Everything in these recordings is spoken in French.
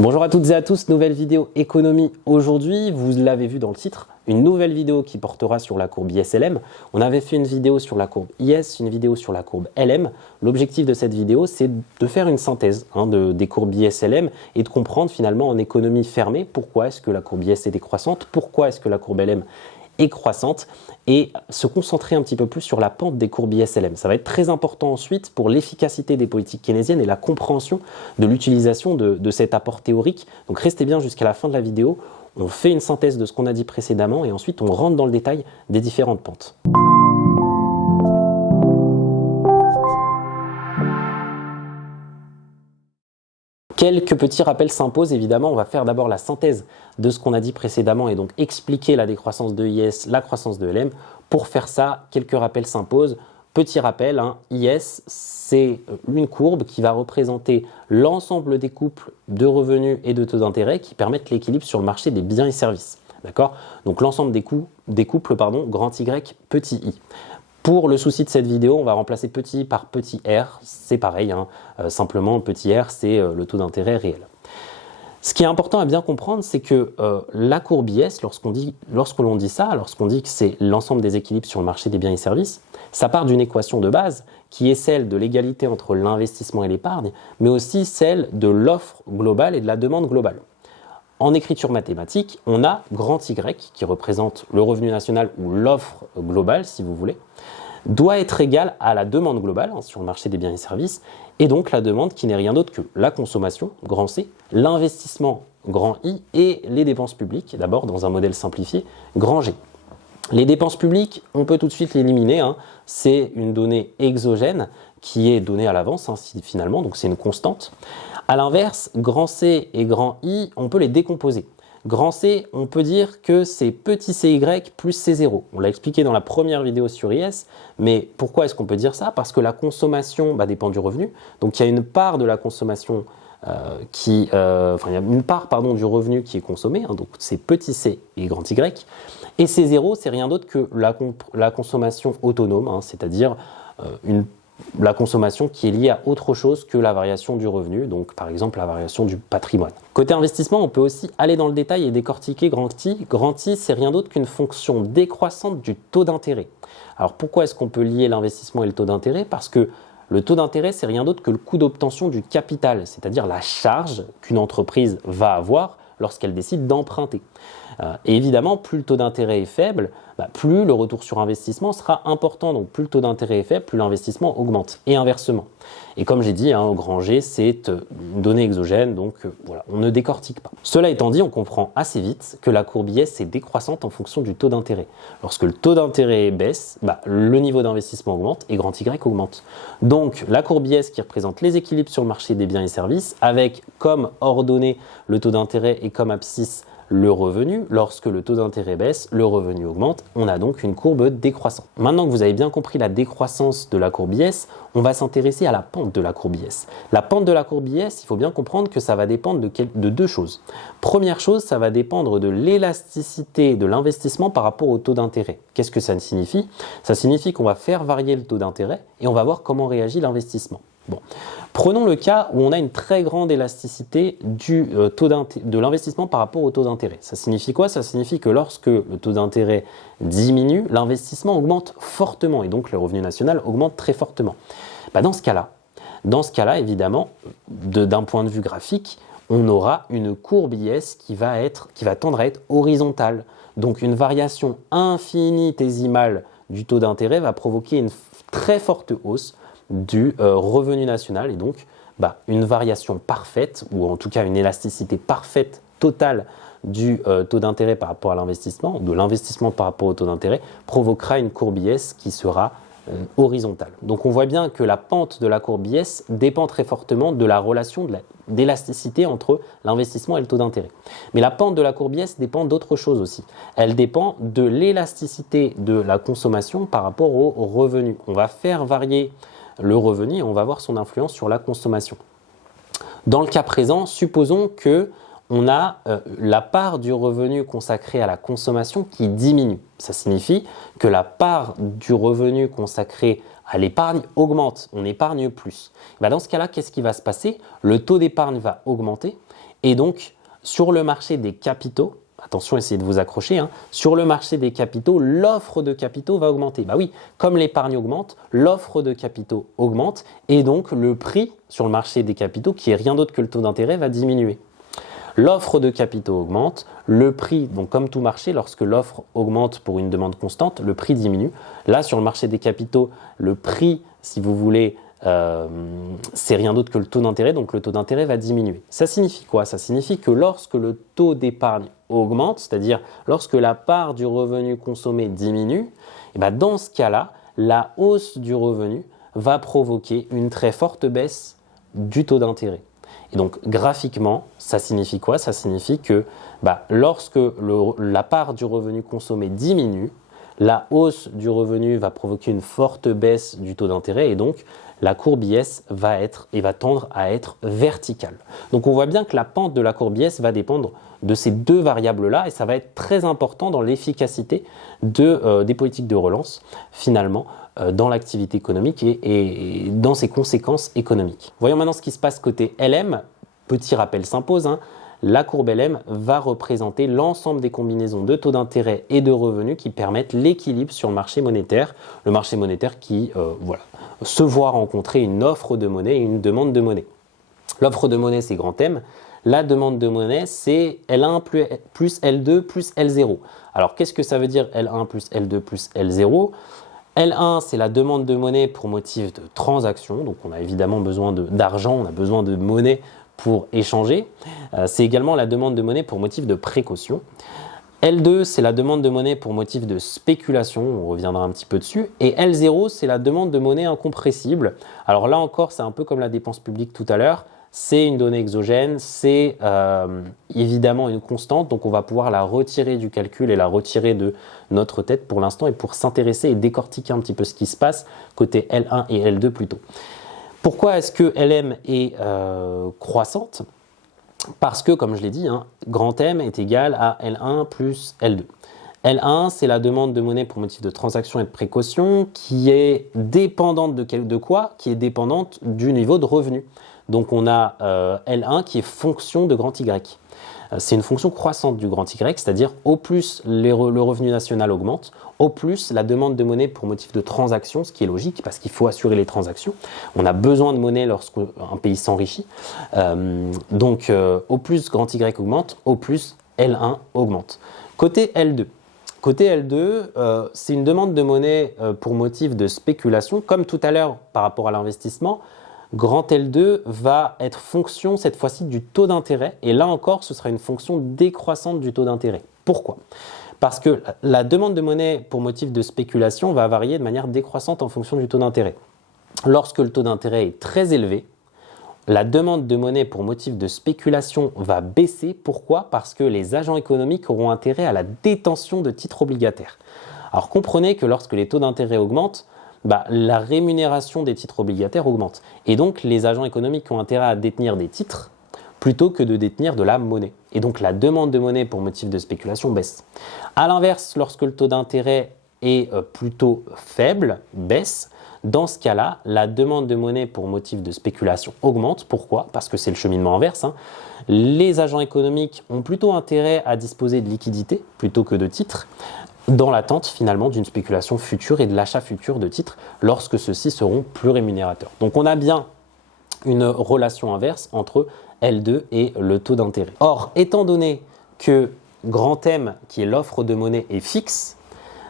Bonjour à toutes et à tous, nouvelle vidéo économie aujourd'hui. Vous l'avez vu dans le titre, une nouvelle vidéo qui portera sur la courbe ISLM. On avait fait une vidéo sur la courbe IS, une vidéo sur la courbe LM. L'objectif de cette vidéo, c'est de faire une synthèse des courbes ISLM et de comprendre finalement en économie fermée pourquoi est-ce que la courbe IS est décroissante, pourquoi est-ce que la courbe LM est croissante et se concentrer un petit peu plus sur la pente des courbes ISLM. Ça va être très important ensuite pour l'efficacité des politiques keynésiennes et la compréhension de l'utilisation de cet apport théorique. Donc restez bien jusqu'à la fin de la vidéo. On fait une synthèse de ce qu'on a dit précédemment et ensuite on rentre dans le détail des différentes pentes. Quelques petits rappels s'imposent, évidemment, on va faire d'abord la synthèse de ce qu'on a dit précédemment et donc expliquer la décroissance de IS, la croissance de LM. Pour faire ça, quelques rappels s'imposent. Petit rappel, IS, c'est une courbe qui va représenter l'ensemble des couples de revenus et de taux d'intérêt qui permettent l'équilibre sur le marché des biens et services. D'accord ? Donc l'ensemble des couples, grand Y, petit i. Pour le souci de cette vidéo, on va remplacer petit par petit r, c'est pareil, simplement petit r c'est le taux d'intérêt réel. Ce qui est important à bien comprendre, c'est que la courbe IS, lorsqu'on dit que c'est l'ensemble des équilibres sur le marché des biens et services, ça part d'une équation de base qui est celle de l'égalité entre l'investissement et l'épargne, mais aussi celle de l'offre globale et de la demande globale. En écriture mathématique, on a grand Y, qui représente le revenu national ou l'offre globale, si vous voulez, doit être égal à la demande globale sur le marché des biens et services, et donc la demande qui n'est rien d'autre que la consommation, grand C, l'investissement, grand I, et les dépenses publiques, d'abord dans un modèle simplifié, grand G. Les dépenses publiques, on peut tout de suite l'éliminer, c'est une donnée exogène qui est donnée à l'avance, finalement, donc c'est une constante. A l'inverse, grand C et grand I, on peut les décomposer. Grand C, on peut dire que c'est petit cy plus C0. On l'a expliqué dans la première vidéo sur IS, mais pourquoi est-ce qu'on peut dire ça? Parce que la consommation dépend du revenu. Donc il y a une part de la consommation il y a une part du revenu qui est consommé, donc c'est petit c et grand Y. Et C0, c'est rien d'autre que la consommation autonome, c'est-à-dire la consommation qui est liée à autre chose que la variation du revenu, donc par exemple la variation du patrimoine. Côté investissement, on peut aussi aller dans le détail et décortiquer grand I. Grand I, c'est rien d'autre qu'une fonction décroissante du taux d'intérêt. Alors pourquoi est-ce qu'on peut lier l'investissement et le taux d'intérêt? Parce que le taux d'intérêt, c'est rien d'autre que le coût d'obtention du capital, c'est-à-dire la charge qu'une entreprise va avoir lorsqu'elle décide d'emprunter. Et évidemment, plus le taux d'intérêt est faible, plus le retour sur investissement sera important. Donc plus le taux d'intérêt est faible, plus l'investissement augmente, et inversement. Et comme j'ai dit, au grand G, c'est une donnée exogène, donc voilà, on ne décortique pas. Cela étant dit, on comprend assez vite que la courbe IS est décroissante en fonction du taux d'intérêt. Lorsque le taux d'intérêt baisse, le niveau d'investissement augmente et grand Y augmente. Donc la courbe IS qui représente les équilibres sur le marché des biens et services, avec comme ordonnée le taux d'intérêt et comme abscisse le revenu. Lorsque le taux d'intérêt baisse, le revenu augmente. On a donc une courbe décroissante. Maintenant que vous avez bien compris la décroissance de la courbe IS, on va s'intéresser à la pente de la courbe IS. La pente de la courbe IS, il faut bien comprendre que ça va dépendre de deux choses. Première chose, ça va dépendre de l'élasticité de l'investissement par rapport au taux d'intérêt. Qu'est-ce que ça signifie? Ça signifie qu'on va faire varier le taux d'intérêt et on va voir comment réagit l'investissement. Bon. Prenons le cas où on a une très grande élasticité de l'investissement par rapport au taux d'intérêt. Ça signifie quoi? Ça signifie que lorsque le taux d'intérêt diminue, l'investissement augmente fortement et donc le revenu national augmente très fortement. Dans ce cas-là, évidemment, d'un point de vue graphique, on aura une courbe IS qui va tendre à être horizontale. Donc une variation infinitésimale du taux d'intérêt va provoquer une très forte hausse du revenu national et donc une variation parfaite ou en tout cas une élasticité parfaite totale du taux d'intérêt par rapport à l'investissement, de l'investissement par rapport au taux d'intérêt, provoquera une courbe IS qui sera horizontale. Donc on voit bien que la pente de la courbe IS dépend très fortement de la relation d'élasticité entre l'investissement et le taux d'intérêt. Mais la pente de la courbe IS dépend d'autre chose aussi. Elle dépend de l'élasticité de la consommation par rapport au revenu. On va faire varier le revenu et on va voir son influence sur la consommation. Dans le cas présent, supposons que on a la part du revenu consacré à la consommation qui diminue. Ça signifie que la part du revenu consacré à l'épargne augmente, on épargne plus. Dans ce cas-là, qu'est-ce qui va se passer? Le taux d'épargne va augmenter Et donc, sur le marché des capitaux, attention, essayez de vous accrocher, hein, sur le marché des capitaux, l'offre de capitaux va augmenter. Bah oui, comme l'épargne augmente, l'offre de capitaux augmente et donc le prix sur le marché des capitaux, qui est rien d'autre que le taux d'intérêt, va diminuer. L'offre de capitaux augmente, le prix, donc comme tout marché, lorsque l'offre augmente pour une demande constante, le prix diminue. Là, sur le marché des capitaux, le prix, si vous voulez, c'est rien d'autre que le taux d'intérêt, donc le taux d'intérêt va diminuer. Ça signifie quoi? Ça signifie que lorsque le taux d'épargne augmente, c'est-à-dire lorsque la part du revenu consommé diminue, et bien dans ce cas-là, la hausse du revenu va provoquer une très forte baisse du taux d'intérêt. Et donc graphiquement, ça signifie quoi? Ça signifie que lorsque la part du revenu consommé diminue, la hausse du revenu va provoquer une forte baisse du taux d'intérêt et donc la courbe IS va tendre à être verticale. Donc on voit bien que la pente de la courbe IS va dépendre de ces deux variables-là et ça va être très important dans l'efficacité des politiques de relance finalement dans l'activité économique et dans ses conséquences économiques. Voyons maintenant ce qui se passe côté LM. Petit rappel s'impose, hein. La courbe LM va représenter l'ensemble des combinaisons de taux d'intérêt et de revenus qui permettent l'équilibre sur le marché monétaire qui se voit rencontrer une offre de monnaie et une demande de monnaie. L'offre de monnaie, c'est grand M. La demande de monnaie, c'est L1 plus L2 plus L0. Alors, qu'est-ce que ça veut dire L1 plus L2 plus L0 ? L1, c'est la demande de monnaie pour motif de transaction. Donc, on a évidemment besoin d'argent, on a besoin de monnaie pour échanger. C'est également la demande de monnaie pour motif de précaution. L2, c'est la demande de monnaie pour motif de spéculation, on reviendra un petit peu dessus. Et L0, c'est la demande de monnaie incompressible. Alors là encore, c'est un peu comme la dépense publique tout à l'heure. C'est une donnée exogène, c'est évidemment une constante, donc on va pouvoir la retirer du calcul et la retirer de notre tête pour l'instant et pour s'intéresser et décortiquer un petit peu ce qui se passe côté L1 et L2 plutôt. Pourquoi est-ce que LM est croissante ? Parce que, comme je l'ai dit, grand M est égal à L1 plus L2. L1, c'est la demande de monnaie pour motif de transaction et de précaution qui est dépendante de quoi ? Qui est dépendante du niveau de revenu. Donc on a L1 qui est fonction de grand Y. C'est une fonction croissante du grand Y, c'est-à-dire au plus le revenu national augmente, au plus la demande de monnaie pour motif de transaction, ce qui est logique parce qu'il faut assurer les transactions. On a besoin de monnaie lorsqu'un pays s'enrichit. Donc au plus grand Y augmente, au plus L1 augmente. Côté L2. C'est une demande de monnaie pour motif de spéculation. Comme tout à l'heure par rapport à l'investissement, grand L2 va être fonction cette fois-ci du taux d'intérêt et là encore ce sera une fonction décroissante du taux d'intérêt. Pourquoi ? Parce que la demande de monnaie pour motif de spéculation va varier de manière décroissante en fonction du taux d'intérêt. Lorsque le taux d'intérêt est très élevé, la demande de monnaie pour motif de spéculation va baisser. Pourquoi ? Parce que les agents économiques auront intérêt à la détention de titres obligataires. Alors comprenez que lorsque les taux d'intérêt augmentent, la rémunération des titres obligataires augmente. Et donc, les agents économiques ont intérêt à détenir des titres plutôt que de détenir de la monnaie. Et donc, la demande de monnaie pour motif de spéculation baisse. A l'inverse, lorsque le taux d'intérêt est plutôt faible, baisse, dans ce cas-là, la demande de monnaie pour motif de spéculation augmente. Pourquoi ? Parce que c'est le cheminement inverse. Les agents économiques ont plutôt intérêt à disposer de liquidités plutôt que de titres, dans l'attente finalement d'une spéculation future et de l'achat futur de titres lorsque ceux-ci seront plus rémunérateurs. Donc on a bien une relation inverse entre L2 et le taux d'intérêt. Or, étant donné que grand M, qui est l'offre de monnaie, est fixe,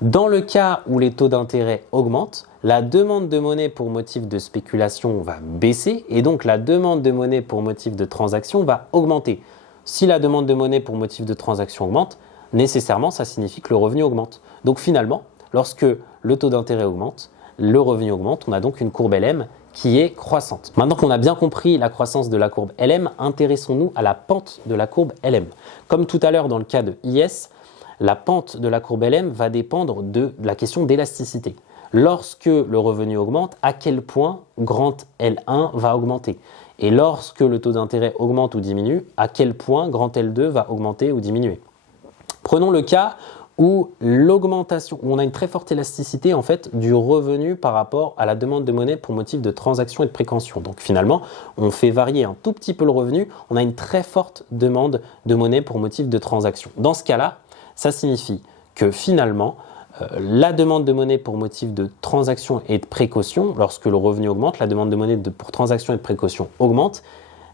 dans le cas où les taux d'intérêt augmentent, la demande de monnaie pour motif de spéculation va baisser et donc la demande de monnaie pour motif de transaction va augmenter. Si la demande de monnaie pour motif de transaction augmente, nécessairement, ça signifie que le revenu augmente. Donc finalement, lorsque le taux d'intérêt augmente, le revenu augmente. On a donc une courbe LM qui est croissante. Maintenant qu'on a bien compris la croissance de la courbe LM, intéressons-nous à la pente de la courbe LM. Comme tout à l'heure dans le cas de IS, la pente de la courbe LM va dépendre de la question d'élasticité. Lorsque le revenu augmente, à quel point grand L1 va augmenter ? Et lorsque le taux d'intérêt augmente ou diminue, à quel point grand L2 va augmenter ou diminuer ? Prenons le cas où l'augmentation, où on a une très forte élasticité en fait du revenu par rapport à la demande de monnaie pour motif de transaction et de précaution. Donc finalement, on fait varier un tout petit peu le revenu, on a une très forte demande de monnaie pour motif de transaction. Dans ce cas-là, ça signifie que finalement, la demande de monnaie pour motif de transaction et de précaution, lorsque le revenu augmente, la demande de monnaie pour transaction et de précaution augmente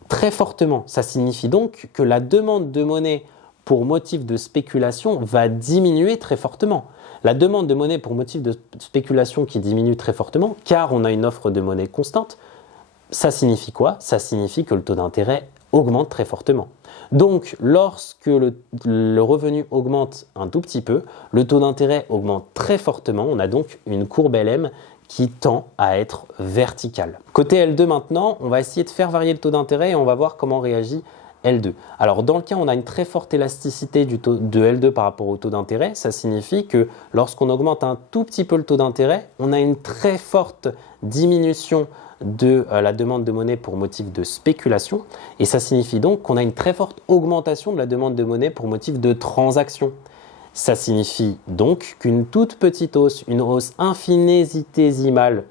très fortement. Ça signifie donc que la demande de monnaie pour motif de spéculation va diminuer très fortement. La demande de monnaie pour motif de spéculation qui diminue très fortement, car on a une offre de monnaie constante, ça signifie quoi? Ça signifie que le taux d'intérêt augmente très fortement. Donc, lorsque le revenu augmente un tout petit peu, le taux d'intérêt augmente très fortement. On a donc une courbe LM qui tend à être verticale. Côté L2 maintenant, on va essayer de faire varier le taux d'intérêt et on va voir comment réagit L2. Alors dans le cas où on a une très forte élasticité du taux de L2 par rapport au taux d'intérêt, ça signifie que lorsqu'on augmente un tout petit peu le taux d'intérêt, on a une très forte diminution de la demande de monnaie pour motif de spéculation et ça signifie donc qu'on a une très forte augmentation de la demande de monnaie pour motif de transaction. Ça signifie donc qu'une toute petite hausse, une hausse infinitésimale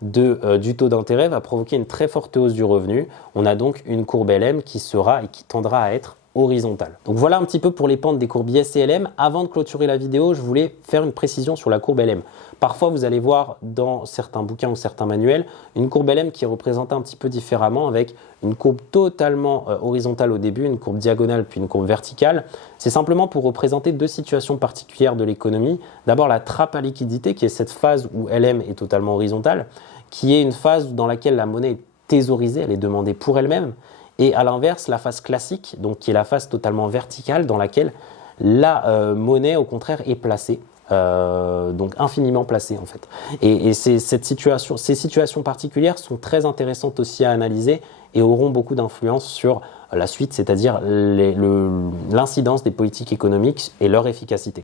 du taux d'intérêt va provoquer une très forte hausse du revenu. On a donc une courbe LM qui sera et qui tendra à être horizontale. Donc voilà un petit peu pour les pentes des courbes IS et LM. Avant de clôturer la vidéo, je voulais faire une précision sur la courbe LM. Parfois, vous allez voir dans certains bouquins ou certains manuels une courbe LM qui est représentée un petit peu différemment avec une courbe totalement horizontale au début, une courbe diagonale puis une courbe verticale. C'est simplement pour représenter deux situations particulières de l'économie. D'abord la trappe à liquidité qui est cette phase où LM est totalement horizontale, qui est une phase dans laquelle la monnaie est thésaurisée, elle est demandée pour elle-même. Et à l'inverse, la phase classique, donc qui est la phase totalement verticale dans laquelle la monnaie au contraire est placée, donc infiniment placée en fait. Et ces situations particulières sont très intéressantes aussi à analyser et auront beaucoup d'influence sur la suite, c'est-à-dire l'incidence des politiques économiques et leur efficacité.